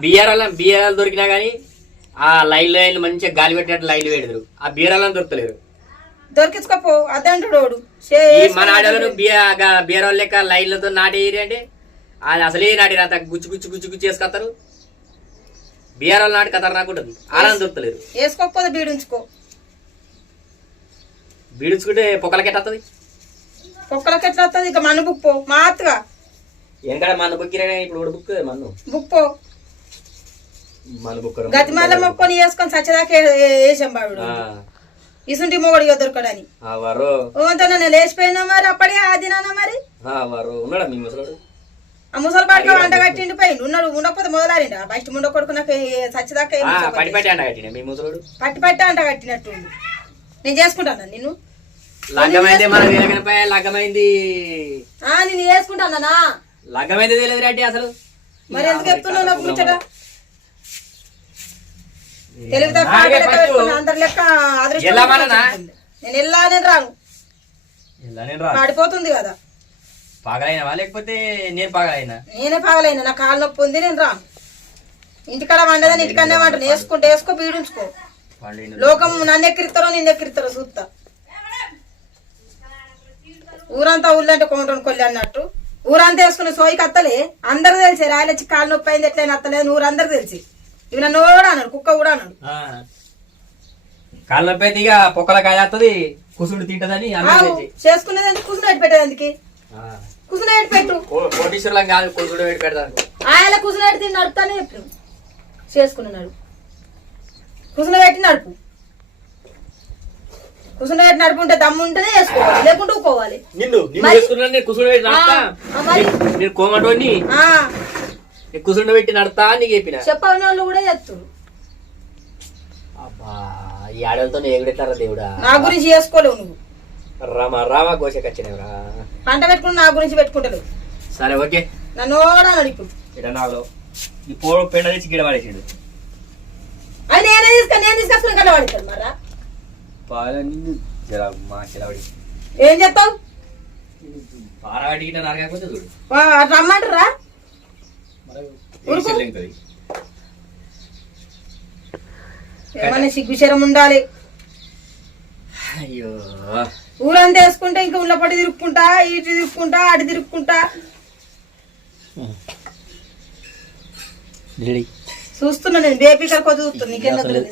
బియ్యారాల బియ్యారాలు దొరికినా కానీ ఆ లైన్ లైన్ మంచిగా గాలి పెట్టినట్టు లైన్లు పెడతారు ఆ బియ్యారాలను దొరకలేరు. దొరికించుకోపో అదే అంటాడు వాడు. చే- ఈ మన ఆడవాళ్ళు బీరాలు లెక్క లైన్లతో నాటేయరు అంటే అది అసలే నాటి అంత గుచ్చు గుచ్చు గుచ్చు గుచ్చు చేసుకొస్తారు బీఆర్ఎల్ నాటి కథ నాకుంటుంది ఆనందం దొరుకుతలేరు వేసుకోకపోతే బీడుంచుకో. బీడుచుకుంటే పొక్కలకి ఎట్టస్తుంది కుక్కలకి ఎట్లా వస్తుంది ఇక మన బుక్ పో మాత్గా ఎందుకంటే మన బుక్కిరే ఇప్పుడు బుక్ మన్ను. బుక్ పో. బుక్ గతిమాల మొక్కొని వేసుకొని సచ్చదాకా వేసాం బావిడు ఇసుంటి మొగడు దొరకడని. నేను లేచిపోయినా మరి అప్పటికే ఆ దినాన మరి? వారు. ఉన్నాడా మీ ముసలాడు? ఆ ముసలి పాడుగా వంట కట్టిండి పోయిండు. ఉన్నాడు ఉండకపోతే ఆ బయట ముండ కొడుకు నాకు సచ్చదాకా పట్టి పట్టి అంట కట్టిన మీ ముసలాడు? పట్టి పట్టి అంట కట్టినట్టు నేను చేసుకుంటాను నిన్ను? లగ్గమైంది మన లగ్గమైంది. నేను చేసుకుంటానా? లగ్గమైంది తెలియదు అసలు. మరి ఎందుకు చెప్తున్నావు నాకు ముచ్చట తెలివి తక్కువ నాకే లెక్క ఫస్ట్ పెట్టుకున్నా, అందరి లెక్క అదృష్టం? నేను వెళ్ళా నేను రాను. పడిపోతుంది కదా. పాగలైనవా? లేకపోతే నేను పాగలైనా? నేనే పాగలైన? నా కాలు నొప్పి ఉంది నేను రాను. ఇంటికాడ వండదని ఇంటికనే వంటను వేసుకుంటే వేసుకో బీడుంచుకో వాళ్ళు లోకం నన్ను ఎక్కిరిస్తారో నిన్ను ఎక్కిరిస్తారో చూస్తా. ఊరంతా ఊళ్ళంటే కొంటను కొల్లి అన్నట్టు. ఊరంతా వేసుకునే సోయికి అత్తలే అందరూ తెలిసి రాయలచ్చి కాలు నొప్పి అయింది ఎట్లయినా అత్తలేదు ఊరందరూ తెలిసి. ఇవి నన్ను కూడా అన్నాడు కుక్క కూడా అన్నాడు. కాళ్ళ నొప్పి అయితే ఇక పొక్కల కాయ వస్తుంది కుసుడు తింటదని. చేసుకునేది ఎందుకు? కూర్చుని పెట్టి పెట్టేదానికి ఆ. కూర్చుని పెట్టి పెట్టు. కోటీశ్వరులం కాదు కుసుడు పెట్టి పెడతాను ఆయన కూర్చుని పెట్టి తిని నడుపుతానే చెప్పాను చేసుకున్నాడు కూర్చుని పెట్టి నడుపు. కూర్చుని పెట్టి నడుపు ఉంటే దమ్ము ఉంటేనే చేసుకోవాలి లేకుంటే ఊకోవాలి. నిన్ను కుసుడు పెట్టి కోమటోని కుసుడు పెట్టి నడతా అని నీకు చెప్పిన. చెప్పని వాళ్ళు కూడా చేస్తారు అబ్బా ఈ ఆడలతో ఎగుడెట్టారా దేవుడా? నా గురించి చేసుకోలేవు నువ్వు. రామ రామ గోషకొచ్చినవరా పంట పెట్టుకుని నా గురించి పెట్టుకుంటలేవు. సరే ఓకే. నన్ను అన్నాడు ఇప్పుడు. ఇట నాలో ఈ పోడు పెండ తెచ్చి గిడ పడేసిండు. అది నేనే తీసుకొని నేను తీసుకొచ్చుకుని కళ్ళ పడతాను మరా పాల నిన్ను జర మా చిలవడి ఏం చెప్తావు పారాగట్టి గిట్ట నరగకపోతే చూడు. రమ్మంటారా? చెల్లెంగుతుంది. ఏమన్నా సిగ్గుశరం ఉండాలి. అయ్యో. ఊరంతా వేసుకుంటే ఇంకా ఉల్లపడి తిరుక్కుంటా ఇటు తిరుక్కుంటా అటు తిరుక్కుంటా. చూస్తున్నా నేను బేపీ కనుక చూస్తున్నా ఈ సంగతి?